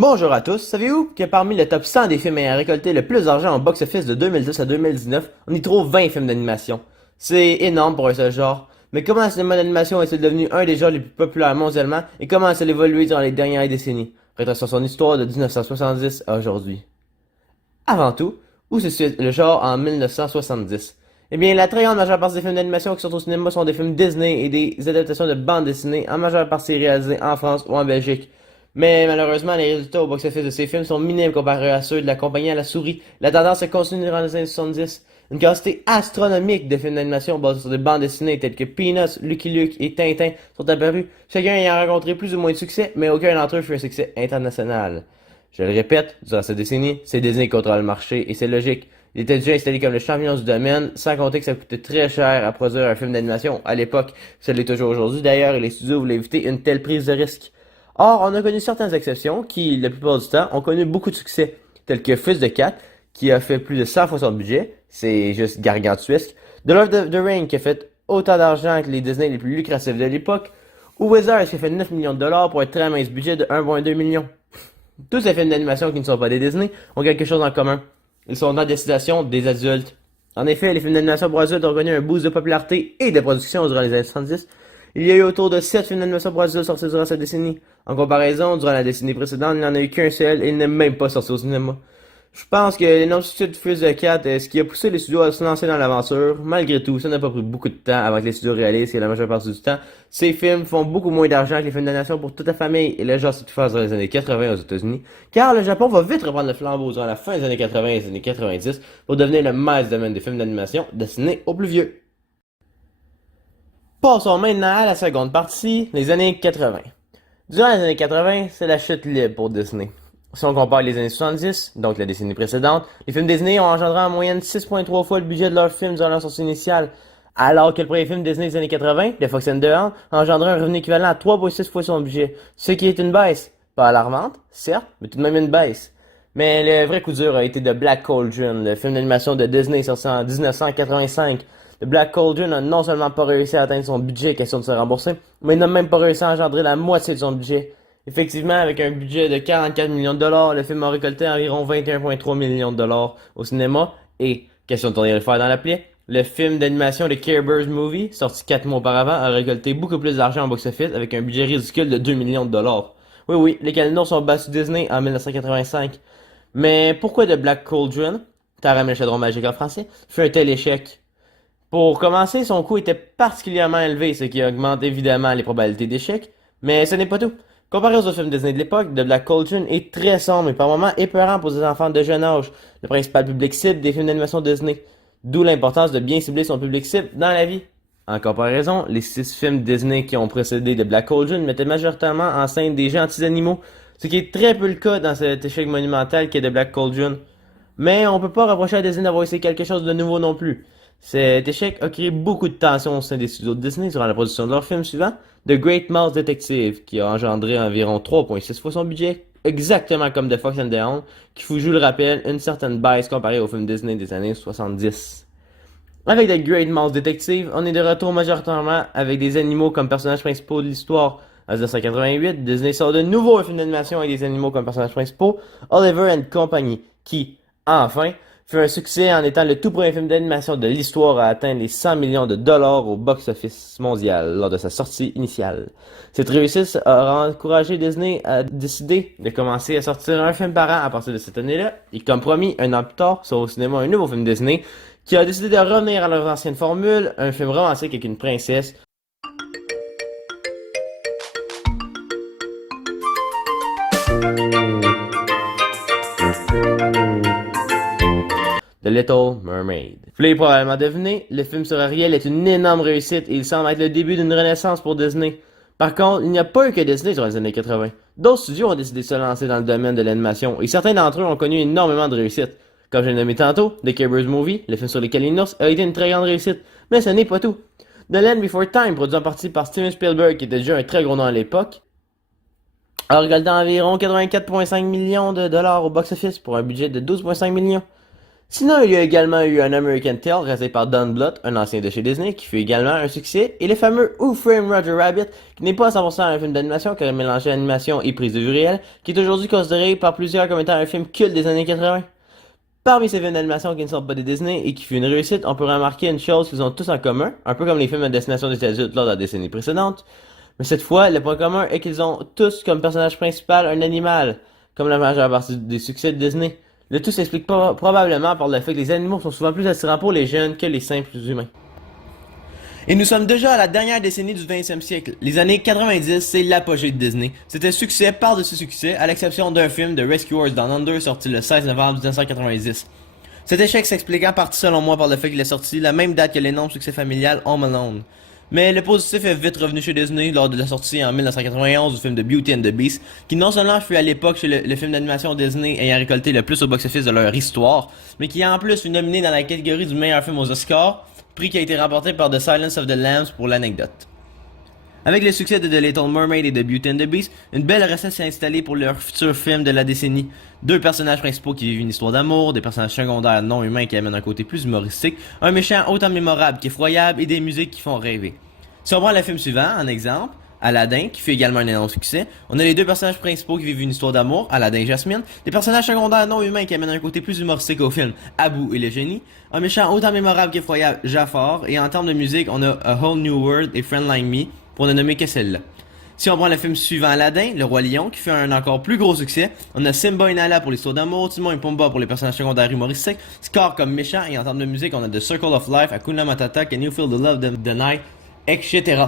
Bonjour à tous, savez-vous que parmi le top 100 des films ayant récolté le plus d'argent au box-office de 2010 à 2019, on y trouve 20 films d'animation. C'est énorme pour un seul genre, mais comment le cinéma d'animation est-il devenu un des genres les plus populaires mondialement et comment a-t-il évolué durant les dernières décennies? Retraçons son histoire de 1970 à aujourd'hui. Avant tout, où se situe le genre en 1970? Eh bien, la très grande majeure partie des films d'animation qui sont au cinéma sont des films Disney et des adaptations de bandes dessinées, en majeure partie réalisées en France ou en Belgique. Mais malheureusement, les résultats au box-office de ces films sont minimes comparés à ceux de la compagnie à la souris. La tendance se continue durant les années 70. Une quantité astronomique de films d'animation basés sur des bandes dessinées telles que Peanuts, Lucky Luke et Tintin sont apparus, chacun ayant rencontré plus ou moins de succès, mais aucun d'entre eux fut un succès international. Je le répète, durant cette décennie, c'est Disney qui contrôle le marché, et c'est logique. Il était déjà installé comme le champion du domaine, sans compter que ça coûtait très cher à produire un film d'animation à l'époque, ça l'est toujours aujourd'hui d'ailleurs, et les studios voulaient éviter une telle prise de risque. Or, on a connu certaines exceptions qui, la plupart du temps, ont connu beaucoup de succès, tels que Fils de Cat, qui a fait plus de 100 fois son budget, c'est juste gargantuesque, The Lord of the Ring, qui a fait autant d'argent que les Disney les plus lucratifs de l'époque, ou Wizards, qui a fait 9 millions de dollars pour un très mince budget de 1,2 million. Tous ces films d'animation qui ne sont pas des Disney ont quelque chose en commun. Ils sont dans la destination des adultes. En effet, les films d'animation pour adultes ont connu un boost de popularité et de production durant les années 70. Il y a eu autour de 7 films d'animation pour adultes sortis durant cette décennie. En comparaison, durant la décennie précédente, il n'y en a eu qu'un seul et il n'est même pas sorti au cinéma. Je pense que l'énorme succès de Fils de Cat est ce qui a poussé les studios à se lancer dans l'aventure. Malgré tout, ça n'a pas pris beaucoup de temps avant que les studios réalisent que la majeure partie du temps, ces films font beaucoup moins d'argent que les films d'animation pour toute la famille et le genre s'est fait dans les années 80 aux États-Unis. Car le Japon va vite reprendre le flambeau durant la fin des années 80 et des années 90 pour devenir le maître domaine des films d'animation destinés aux plus vieux. Passons maintenant à la seconde partie, les années 80. Durant les années 80, c'est la chute libre pour Disney. Si on compare les années 70, donc la décennie précédente, les films Disney ont engendré en moyenne 6,3 fois le budget de leurs films durant leur sortie initiale, alors que le premier film Disney des années 80, The Fox and the Hound, a engendré un revenu équivalent à 3,6 fois son budget, ce qui est une baisse. Pas alarmante, certes, mais tout de même une baisse. Mais le vrai coup dur a été de Black Cauldron, le film d'animation de Disney sorti en 1985. The Black Cauldron a non seulement pas réussi à atteindre son budget, question de se rembourser, mais il n'a même pas réussi à engendrer la moitié de son budget. Effectivement, avec un budget de 44 millions de dollars, le film a récolté environ 21,3 millions de dollars au cinéma. Et, question de tourner le fer dans la plaie, le film d'animation de Care Bears Movie, sorti 4 mois auparavant, a récolté beaucoup plus d'argent en box-office avec un budget ridicule de 2 millions de dollars. Oui, oui, les Calinos sont battus Disney en 1985. Mais pourquoi The Black Cauldron, Taram le chaudron magique en français, fut un tel échec? Pour commencer, son coût était particulièrement élevé, ce qui augmente évidemment les probabilités d'échec, mais ce n'est pas tout. Comparé aux autres films Disney de l'époque, The Black Cauldron est très sombre et par moments épeurant pour des enfants de jeune âge, le principal public cible des films d'animation Disney. D'où l'importance de bien cibler son public cible dans la vie. En comparaison, les 6 films Disney qui ont précédé The Black Cauldron mettaient majoritairement en scène des gentils animaux, ce qui est très peu le cas dans cet échec monumental qu'est The Black Cauldron. Mais on peut pas reprocher à Disney d'avoir essayé quelque chose de nouveau non plus. Cet échec a créé beaucoup de tensions au sein des studios de Disney durant la production de leur film suivant, The Great Mouse Detective, qui a engendré environ 3,6 fois son budget, exactement comme The Fox and the Hound, qui vous, je le rappelle, une certaine baisse comparée aux films Disney des années 70. Avec The Great Mouse Detective, on est de retour majoritairement avec des animaux comme personnages principaux de l'histoire. En 1988, Disney sort de nouveau un film d'animation avec des animaux comme personnages principaux, Oliver and Company, qui, enfin, fut un succès en étant le tout premier film d'animation de l'histoire à atteindre les 100 millions de dollars au box-office mondial lors de sa sortie initiale. Cette réussite a encouragé Disney à décider de commencer à sortir un film par an à partir de cette année-là, et comme promis, un an plus tard, sort au cinéma un nouveau film Disney qui a décidé de revenir à leur ancienne formule, un film romantique avec une princesse. The Little Mermaid. Vous l'avez probablement deviné, le film sur Ariel est une énorme réussite et il semble être le début d'une renaissance pour Disney. Par contre, il n'y a pas eu que Disney durant les années 80. D'autres studios ont décidé de se lancer dans le domaine de l'animation et certains d'entre eux ont connu énormément de réussite. Comme je l'ai nommé tantôt, The Care Bears Movie, le film sur les Calinos, a été une très grande réussite, mais ce n'est pas tout. The Land Before Time, produit en partie par Steven Spielberg, qui était déjà un très gros nom à l'époque, a récolté environ 84,5 millions de dollars au box-office pour un budget de 12,5 millions. Sinon, il y a également eu un American Tail réalisé par Don Bluth, un ancien de chez Disney, qui fut également un succès, et le fameux Who Framed Roger Rabbit, qui n'est pas à 100% un film d'animation, car il mélangeait animation et prise de vue réelle, qui est aujourd'hui considéré par plusieurs comme étant un film culte des années 80. Parmi ces films d'animation qui ne sont pas des Disney et qui fut une réussite, on peut remarquer une chose qu'ils ont tous en commun, un peu comme les films à destination des adultes lors de la décennie précédente, mais cette fois, le point commun est qu'ils ont tous comme personnage principal un animal, comme la majeure partie des succès de Disney. Le tout s'explique probablement par le fait que les animaux sont souvent plus attirants pour les jeunes que les simples humains. Et nous sommes déjà à la dernière décennie du 20e siècle. Les années 90, c'est l'apogée de Disney. C'était succès par-dessus succès, à l'exception d'un film de Rescuers Down Under sorti le 16 novembre 1990. Cet échec s'explique en partie selon moi par le fait qu'il est sorti la même date que l'énorme succès familial Home Alone. Mais le positif est vite revenu chez Disney lors de la sortie en 1991 du film de Beauty and the Beast, qui non seulement fut à l'époque chez le film d'animation Disney ayant récolté le plus au box-office de leur histoire, mais qui en plus fut nominé dans la catégorie du meilleur film aux Oscars, prix qui a été remporté par The Silence of the Lambs pour l'anecdote. Avec le succès de The Little Mermaid et de Beauty and the Beast, une belle recette s'est installée pour leur futur film de la décennie. Deux personnages principaux qui vivent une histoire d'amour, des personnages secondaires non humains qui amènent un côté plus humoristique, un méchant autant mémorable qu'effroyable et des musiques qui font rêver. Si on prend le film suivant, en exemple, Aladdin, qui fait également un énorme succès, on a les deux personnages principaux qui vivent une histoire d'amour, Aladdin et Jasmine, des personnages secondaires non humains qui amènent un côté plus humoristique au film, Abu et le génie, un méchant autant mémorable qu'effroyable, Jafar, et en termes de musique, on a A Whole New World et Friend Like Me, pour ne nommer que celle-là. Si on prend le film suivant Aladdin, Le Roi Lion, qui fait un encore plus gros succès, on a Simba et Nala pour l'histoire d'amour, Timon et Pumba pour les personnages secondaires humoristiques, Scar comme méchant, et en termes de musique, on a The Circle of Life, Hakuna Matata, Can You Feel the Love of the Night, etc.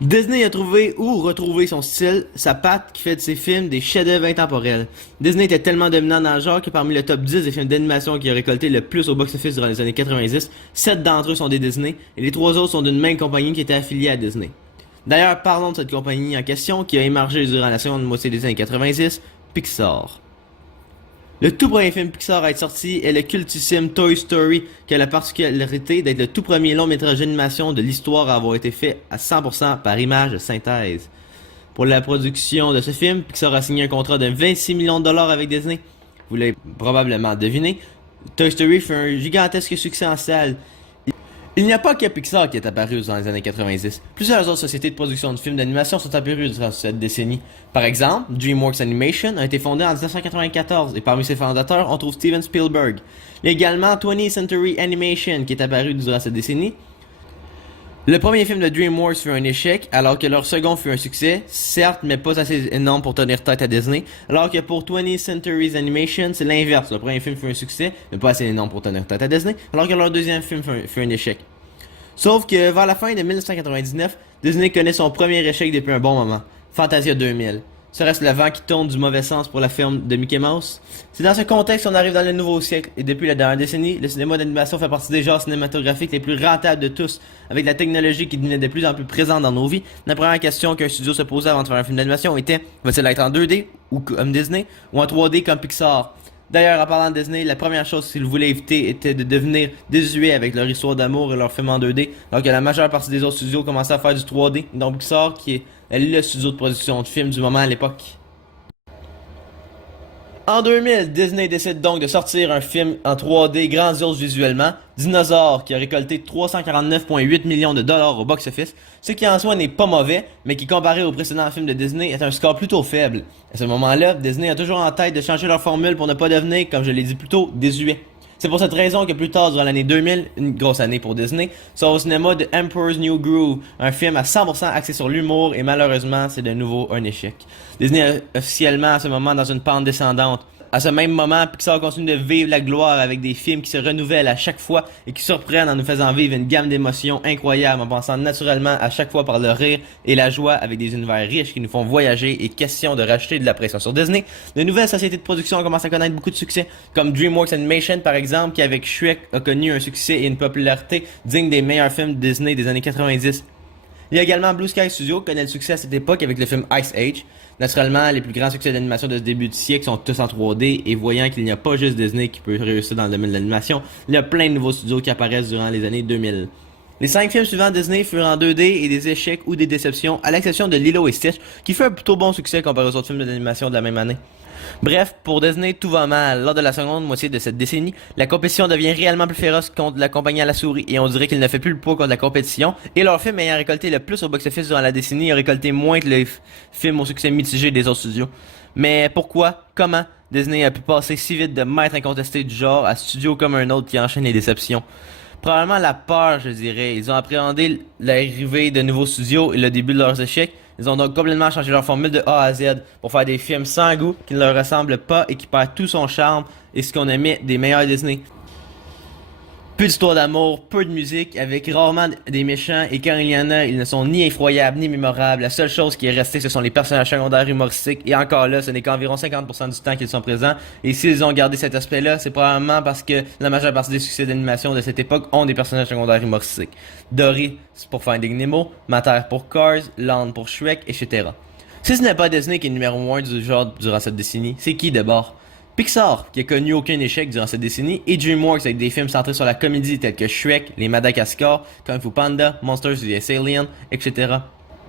Disney a trouvé ou retrouvé son style, sa patte qui fait de ses films des chefs-d'œuvre intemporels. Disney était tellement dominant dans le genre que parmi le top 10 des films d'animation qui ont récolté le plus au box-office durant les années 90, 7 d'entre eux sont des Disney et les 3 autres sont d'une même compagnie qui était affiliée à Disney. D'ailleurs, parlons de cette compagnie en question qui a émergé durant la seconde moitié des années 90, Pixar. Le tout premier film Pixar à être sorti est le cultissime Toy Story, qui a la particularité d'être le tout premier long métrage d'animation de l'histoire à avoir été fait à 100% par image de synthèse. Pour la production de ce film, Pixar a signé un contrat de 26 millions de dollars avec Disney. Vous l'avez probablement deviné, Toy Story fait un gigantesque succès en salle. Il n'y a pas que Pixar qui est apparu dans les années 90. Plusieurs autres sociétés de production de films d'animation sont apparues durant cette décennie. Par exemple, DreamWorks Animation a été fondée en 1994 et parmi ses fondateurs, on trouve Steven Spielberg. Il y a également 20th Century Animation qui est apparu durant cette décennie. Le premier film de DreamWorks fut un échec, alors que leur second fut un succès, certes, mais pas assez énorme pour tenir tête à Disney, alors que pour 20th Century Animation, c'est l'inverse. Le premier film fut un succès, mais pas assez énorme pour tenir tête à Disney, alors que leur deuxième film fut un échec. Sauf que vers la fin de 1999, Disney connaît son premier échec depuis un bon moment, Fantasia 2000. Serait-ce le vent qui tourne du mauvais sens pour la firme de Mickey Mouse? C'est dans ce contexte qu'on arrive dans le nouveau siècle, et depuis la dernière décennie, le cinéma d'animation fait partie des genres cinématographiques les plus rentables de tous, avec la technologie qui devenait de plus en plus présente dans nos vies. La première question qu'un studio se posait avant de faire un film d'animation était, va-t-il être en 2D, ou comme Disney, ou en 3D comme Pixar? D'ailleurs, en parlant de Disney, la première chose qu'ils voulaient éviter était de devenir désuets avec leur histoire d'amour et leur film en 2D, alors que la majeure partie des autres studios commençaient à faire du 3D, donc Pixar, qui est le studio de production de films du moment à l'époque. En 2000, Disney décide donc de sortir un film en 3D grandiose visuellement, Dinosaur, qui a récolté 349,8 millions de dollars au box-office, ce qui en soi n'est pas mauvais, mais qui comparé aux précédents films de Disney est un score plutôt faible. À ce moment-là, Disney a toujours en tête de changer leur formule pour ne pas devenir, comme je l'ai dit plus tôt, désuet. C'est pour cette raison que plus tard, durant l'année 2000, une grosse année pour Disney, sort au cinéma The Emperor's New Groove, un film à 100% axé sur l'humour et malheureusement, c'est de nouveau un échec. Disney est officiellement à ce moment dans une pente descendante. À ce même moment, Pixar continue de vivre la gloire avec des films qui se renouvellent à chaque fois et qui surprennent en nous faisant vivre une gamme d'émotions incroyables en pensant naturellement à chaque fois par le rire et la joie avec des univers riches qui nous font voyager et question de rajouter de la pression sur Disney. De nouvelles sociétés de production commencent à connaître beaucoup de succès, comme DreamWorks Animation par exemple, qui avec Shrek a connu un succès et une popularité digne des meilleurs films Disney des années 90. Il y a également Blue Sky Studio qui connaît le succès à cette époque avec le film Ice Age. Naturellement, les plus grands succès d'animation de ce début de siècle sont tous en 3D et voyant qu'il n'y a pas juste Disney qui peut réussir dans le domaine de l'animation, il y a plein de nouveaux studios qui apparaissent durant les années 2000. Les 5 films suivants de Disney furent en 2D et des échecs ou des déceptions, à l'exception de Lilo et Stitch, qui fait un plutôt bon succès comparé aux autres films d'animation de la même année. Bref, pour Disney, tout va mal. Lors de la seconde moitié de cette décennie, la compétition devient réellement plus féroce contre la compagnie à la souris et on dirait qu'il ne fait plus le poids contre la compétition. Et leur film ayant récolté le plus au box-office durant la décennie a récolté moins que les films au succès mitigé des autres studios. Mais pourquoi, comment Disney a pu passer si vite de maître incontesté du genre à studio comme un autre qui enchaîne les déceptions? Probablement la peur, je dirais. Ils ont appréhendé l'arrivée de nouveaux studios et le début de leurs échecs. Ils ont donc complètement changé leur formule de A à Z pour faire des films sans goût, qui ne leur ressemblent pas et qui perdent tout son charme et ce qu'on aimait des meilleurs Disney. Peu d'histoires d'amour, peu de musique, avec rarement des méchants, et quand il y en a, ils ne sont ni effroyables ni mémorables. La seule chose qui est restée, ce sont les personnages secondaires humoristiques, et encore là, ce n'est qu'environ 50% du temps qu'ils sont présents. Et s'ils ont gardé cet aspect-là, c'est probablement parce que la majeure partie des succès d'animation de cette époque ont des personnages secondaires humoristiques. Dory, c'est pour Finding Nemo, Mater pour Cars, Land pour Shrek, etc. Si ce n'est pas Disney qui est numéro 1 du genre durant cette décennie, c'est qui d'abord? Pixar, qui a connu aucun échec durant cette décennie, et DreamWorks avec des films centrés sur la comédie tels que Shrek, Les Madagascar, Kung Fu Panda, Monsters vs Aliens, etc.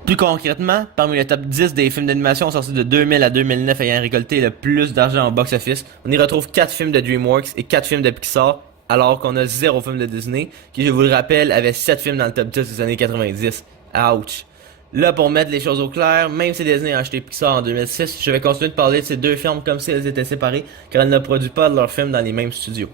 Plus concrètement, parmi le top 10 des films d'animation sortis de 2000 à 2009 ayant récolté le plus d'argent au box-office, on y retrouve 4 films de DreamWorks et 4 films de Pixar, alors qu'on a 0 film de Disney, qui je vous le rappelle avait 7 films dans le top 10 des années 90. Ouch! Là, pour mettre les choses au clair, même si Disney a acheté Pixar en 2006, je vais continuer de parler de ces deux films comme si elles étaient séparées, car elles ne produisent pas leurs films dans les mêmes studios.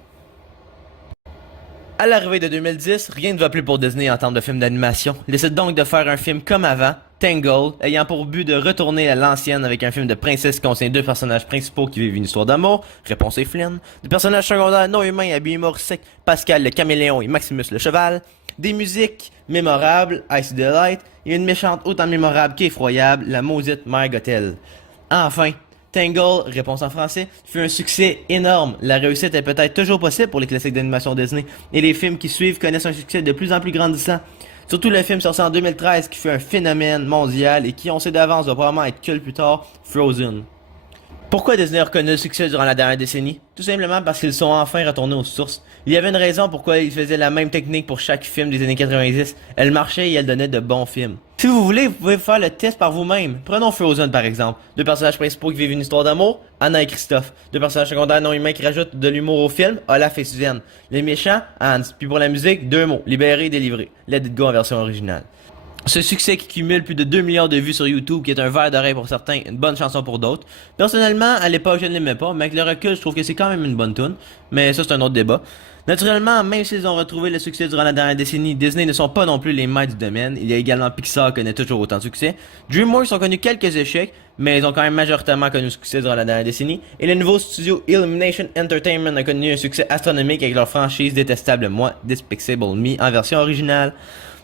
À l'arrivée de 2010, rien ne va plus pour Disney en termes de films d'animation. Ils décident donc de faire un film comme avant, Tangled, ayant pour but de retourner à l'ancienne avec un film de princesse qui contient 2 personnages principaux qui vivent une histoire d'amour, Réponse et Flynn, des personnages secondaires non humains habillés humoristiques, Pascal le caméléon et Maximus le cheval, des musiques mémorables, Icy Delight, et une méchante autant mémorable qu'effroyable, la maudite Mère Gothel. Enfin, Tangled, réponse en français, fut un succès énorme. La réussite est peut-être toujours possible pour les classiques d'animation Disney, et les films qui suivent connaissent un succès de plus en plus grandissant. Surtout le film sorti en 2013 qui fut un phénomène mondial et qui on sait d'avance va probablement être que le plus tard, Frozen. Pourquoi Disney a reconnu le succès durant la dernière décennie? Tout simplement parce qu'ils sont enfin retournés aux sources. Il y avait une raison pourquoi ils faisaient la même technique pour chaque film des années 90. Elle marchait et elle donnait de bons films. Si vous voulez, vous pouvez faire le test par vous-même. Prenons Frozen par exemple. 2 personnages principaux qui vivent une histoire d'amour, Anna et Christophe. 2 personnages secondaires non humains qui rajoutent de l'humour au film, Olaf et Suzanne. Les méchants, Hans. Puis pour la musique, 2 mots, libéré et délivré. Let it go en version originale. Ce succès qui cumule plus de 2 millions de vues sur YouTube, qui est un verre d'oreille pour certains, une bonne chanson pour d'autres. Personnellement, à l'époque, je ne l'aimais pas, mais avec le recul, je trouve que c'est quand même une bonne tune. Mais ça, c'est un autre débat. Naturellement, même s'ils ont retrouvé le succès durant la dernière décennie, Disney ne sont pas non plus les maîtres du domaine. Il y a également Pixar qui connaît toujours autant de succès. DreamWorks ont connu quelques échecs, mais ils ont quand même majoritairement connu le succès durant la dernière décennie. Et le nouveau studio Illumination Entertainment a connu un succès astronomique avec leur franchise détestable Moi, Despicable Me en version originale.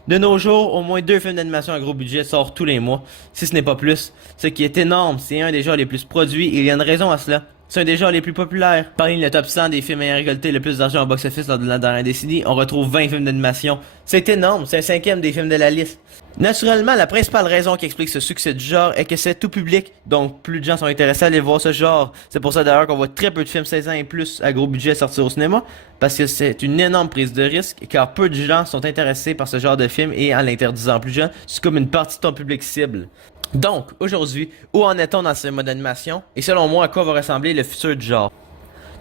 De nos jours, au moins 2 films d'animation à gros budget sortent tous les mois, si ce n'est pas plus. Ce qui est énorme, c'est un des genres les plus produits et il y a une raison à cela. C'est un des genres les plus populaires. Parmi le top 100 des films ayant récolté le plus d'argent au box-office lors de la dernière décennie, on retrouve 20 films d'animation. C'est énorme, c'est un 5e des films de la liste. Naturellement, la principale raison qui explique ce succès du genre est que c'est tout public, donc plus de gens sont intéressés à aller voir ce genre. C'est pour ça d'ailleurs qu'on voit très peu de films 16 ans et plus à gros budget sortir au cinéma, parce que c'est une énorme prise de risque, car peu de gens sont intéressés par ce genre de film et en l'interdisant plus jeunes, c'est comme une partie de ton public cible. Donc, aujourd'hui, où en est-on dans ce mode d'animation, et selon moi, à quoi va ressembler le futur du genre?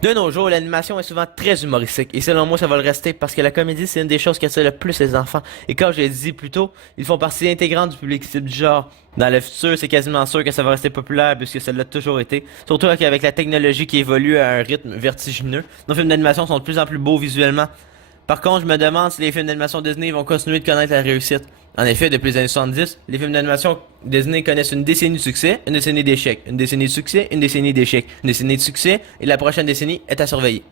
De nos jours, l'animation est souvent très humoristique, et selon moi, ça va le rester, parce que la comédie, c'est une des choses qui attire le plus les enfants. Et comme je l'ai dit plus tôt, ils font partie intégrante du public cible du genre. Dans le futur, c'est quasiment sûr que ça va rester populaire, puisque ça l'a toujours été. Surtout qu'avec la technologie qui évolue à un rythme vertigineux, nos films d'animation sont de plus en plus beaux visuellement. Par contre, je me demande si les films d'animation Disney vont continuer de connaître la réussite. En effet, depuis les années 70, les films d'animation Disney connaissent une décennie de succès, une décennie d'échecs, une décennie de succès, une décennie d'échecs, une décennie de succès, et la prochaine décennie est à surveiller.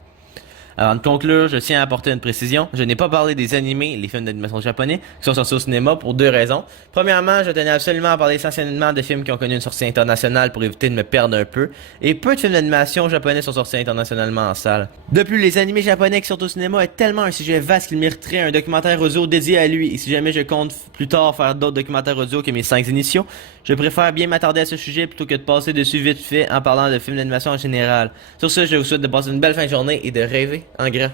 Avant de conclure, je tiens à apporter une précision. Je n'ai pas parlé des animés, les films d'animation japonais, qui sont sortis au cinéma pour 2 raisons. Premièrement, je tenais absolument à parler essentiellement de films qui ont connu une sortie internationale pour éviter de me perdre un peu. Et peu de films d'animation japonais sont sortis internationalement en salle. De plus, les animés japonais qui sortent au cinéma est tellement un sujet vaste qu'il mériterait un documentaire audio dédié à lui. Et si jamais je compte plus tard faire d'autres documentaires audio que mes 5 initiaux, je préfère bien m'attarder à ce sujet plutôt que de passer dessus vite fait en parlant de films d'animation en général. Sur ce, je vous souhaite de passer une belle fin de journée et de rêver en grand.